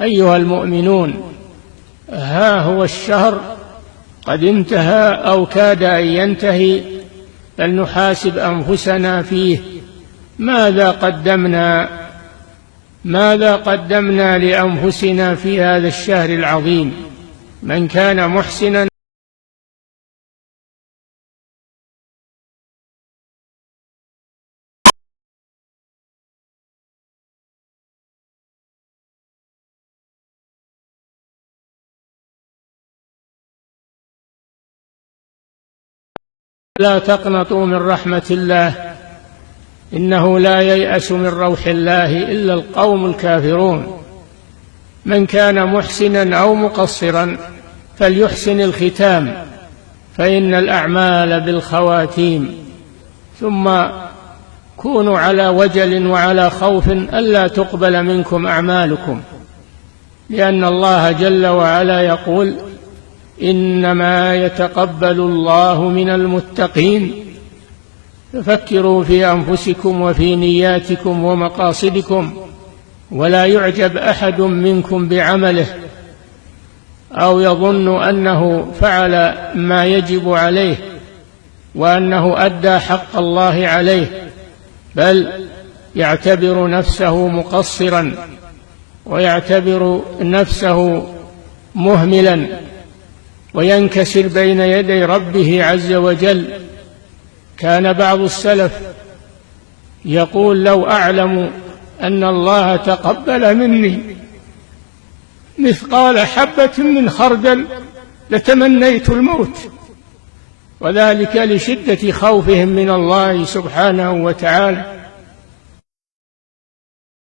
أيها المؤمنون، ها هو الشهر قد انتهى أو كاد أن ينتهي، فلنحاسب أنفسنا فيه ماذا قدمنا لأنفسنا في هذا الشهر العظيم. من كان محسنا لا تقنطوا من رحمة الله، إنه لا ييأس من روح الله إلا القوم الكافرون. من كان محسنا أو مقصرا فليحسن الختام، فإن الأعمال بالخواتيم. ثم كونوا على وجل وعلى خوف ألا تقبل منكم أعمالكم، لأن الله جل وعلا يقول: إنما يتقبل الله من المتقين. ففكروا في أنفسكم وفي نياتكم ومقاصدكم، ولا يعجب أحد منكم بعمله أو يظن أنه فعل ما يجب عليه وأنه أدى حق الله عليه، بل يعتبر نفسه مقصرا ويعتبر نفسه مهملا، وينكسر بين يدي ربه عز وجل. كان بعض السلف يقول: لو أعلم أن الله تقبل مني مثقال حبة من خردل لتمنيت الموت. وذلك لشدة خوفهم من الله سبحانه وتعالى.